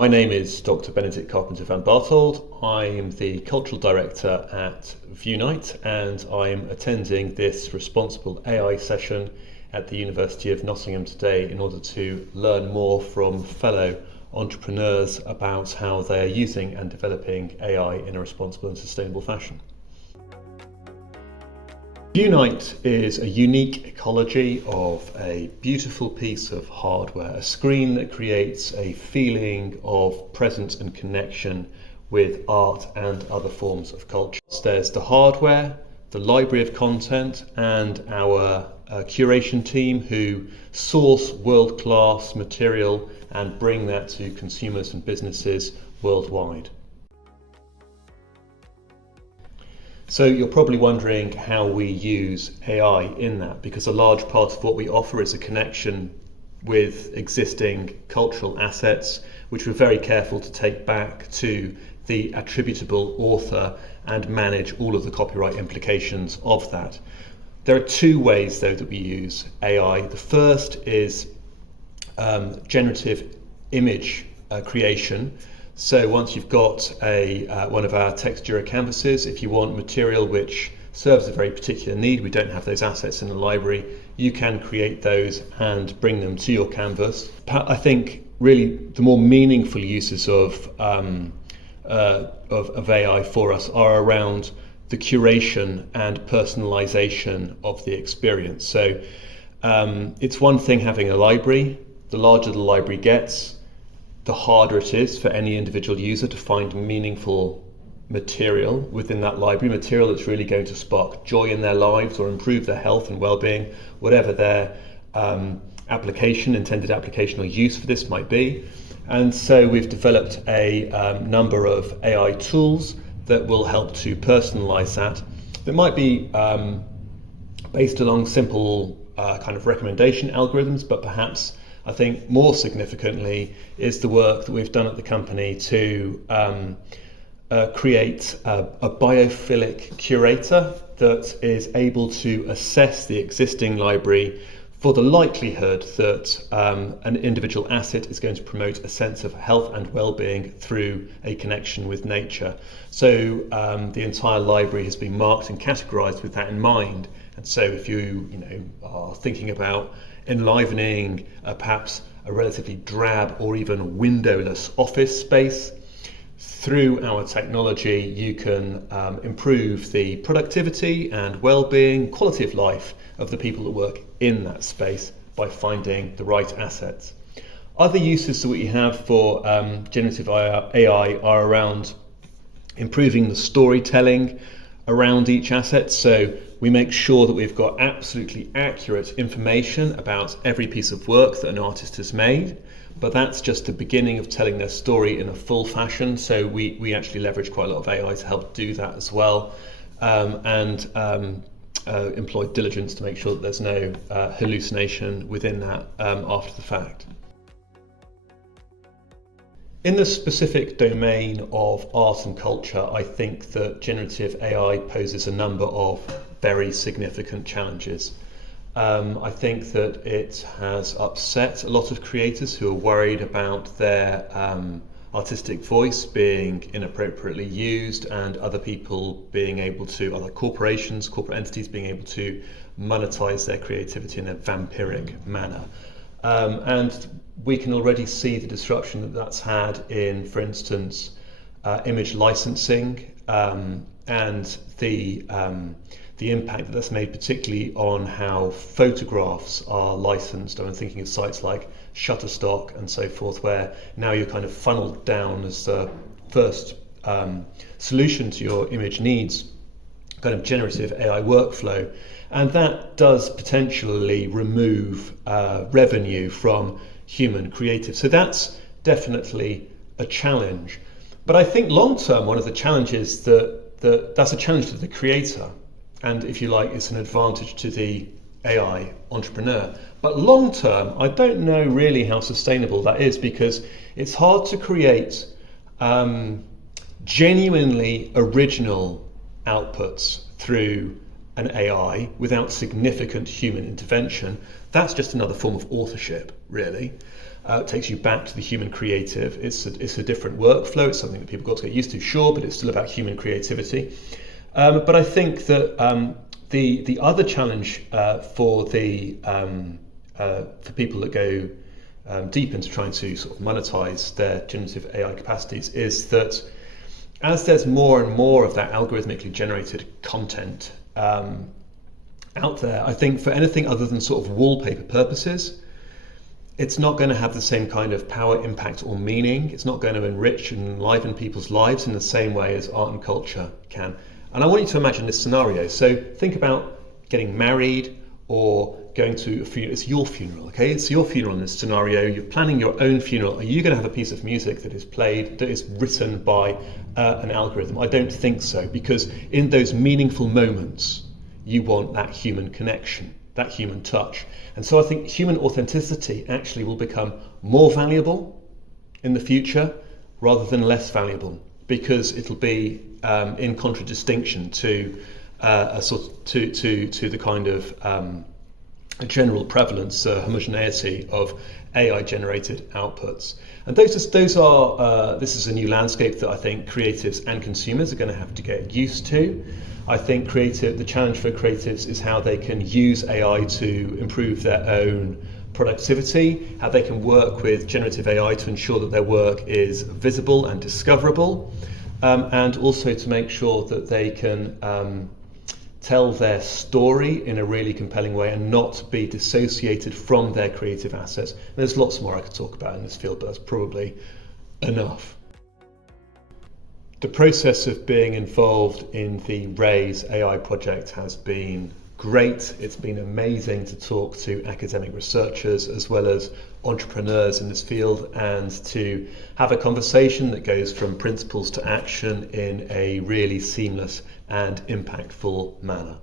My name is Dr. Benedict Carpenter van Barthold. I am the Cultural Director at Vieunite, and I'm attending this Responsible AI session at the University of Nottingham today in order to learn more from fellow entrepreneurs about how they are using and developing AI in a responsible and sustainable fashion. Vieunite is a unique ecology of a beautiful piece of hardware, a screen that creates a feeling of presence and connection with art and other forms of culture. There's the hardware, the library of content, and our curation team who source world-class material and bring that to consumers and businesses worldwide. So you're probably wondering how we use AI in that, because a large part of what we offer is a connection with existing cultural assets, which we're very careful to take back to the attributable author and manage all of the copyright implications of that. There are two ways, though, that we use AI. The first is generative image creation. So once you've got one of our Textura canvases, if you want material which serves a very particular need, we don't have those assets in the library, you can create those and bring them to your canvas. I think really the more meaningful uses of AI for us are around the curation and personalization of the experience. So it's one thing having a library. The larger the library gets, the harder it is for any individual user to find meaningful material within that library, material that's really going to spark joy in their lives or improve their health and well-being, whatever their intended application or use for this might be. And so we've developed a number of AI tools that will help to personalize that might be based along simple kind of recommendation algorithms, but perhaps I think more significantly is the work that we've done at the company to create a biophilic curator that is able to assess the existing library for the likelihood that an individual asset is going to promote a sense of health and well-being through a connection with nature. So the entire library has been marked and categorized with that in mind. And so if you are thinking about enlivening perhaps a relatively drab or even windowless office space, through our technology you can improve the productivity and well-being, quality of life of the people that work in that space by finding the right assets. Other uses that we have for generative AI are around improving the storytelling around each asset. So we make sure that we've got absolutely accurate information about every piece of work that an artist has made, but that's just the beginning of telling their story in a full fashion. So we actually leverage quite a lot of AI to help do that as well, and employ diligence to make sure that there's no hallucination within that after the fact. In the specific domain of art and culture, I think that generative AI poses a number of very significant challenges. I think that it has upset a lot of creators who are worried about their artistic voice being inappropriately used and other people being able to, other corporations, corporate entities being able to monetize their creativity in a vampiric manner. And we can already see the disruption that that's had in, for instance, image licensing and the impact that that's made particularly on how photographs are licensed. I'm thinking of sites like Shutterstock and so forth, where now you're kind of funneled down as the first solution to your image needs, kind of generative AI workflow. And that does potentially remove revenue from human creative. So that's definitely a challenge. But I think long term, one of the challenges that's a challenge to the creator. And if you like, it's an advantage to the AI entrepreneur. But long term, I don't know really how sustainable that is, because it's hard to create genuinely original outputs through an AI without significant human intervention. That's just another form of authorship, really. It takes you back to the human creative. It's a different workflow. It's something that people got to get used to, sure, but it's still about human creativity. But I think that the other challenge for people that go deep into trying to sort of monetize their generative AI capacities is that as there's more and more of that algorithmically generated content out there, I think for anything other than sort of wallpaper purposes, it's not going to have the same kind of power, impact, or meaning. It's not going to enrich and enliven people's lives in the same way as art and culture can. And I want you to imagine this scenario. So think about getting married or going to a funeral. It's your funeral, okay? It's your funeral in this scenario. You're planning your own funeral. Are you going to have a piece of music that is played, that is written by an algorithm? I don't think so, because in those meaningful moments, you want that human connection, that human touch. And so I think human authenticity actually will become more valuable in the future rather than less valuable, because it'll be in contradistinction to the kind of a general prevalence, homogeneity of AI-generated outputs. And this is a new landscape that I think creatives and consumers are going to have to get used to. I think the challenge for creatives is how they can use AI to improve their own productivity, how they can work with generative AI to ensure that their work is visible and discoverable, and also to make sure that they can tell their story in a really compelling way and not be dissociated from their creative assets. And there's lots more I could talk about in this field, but that's probably enough. The process of being involved in the RAISE AI project has been great. It's been amazing to talk to academic researchers as well as entrepreneurs in this field and to have a conversation that goes from principles to action in a really seamless and impactful manner.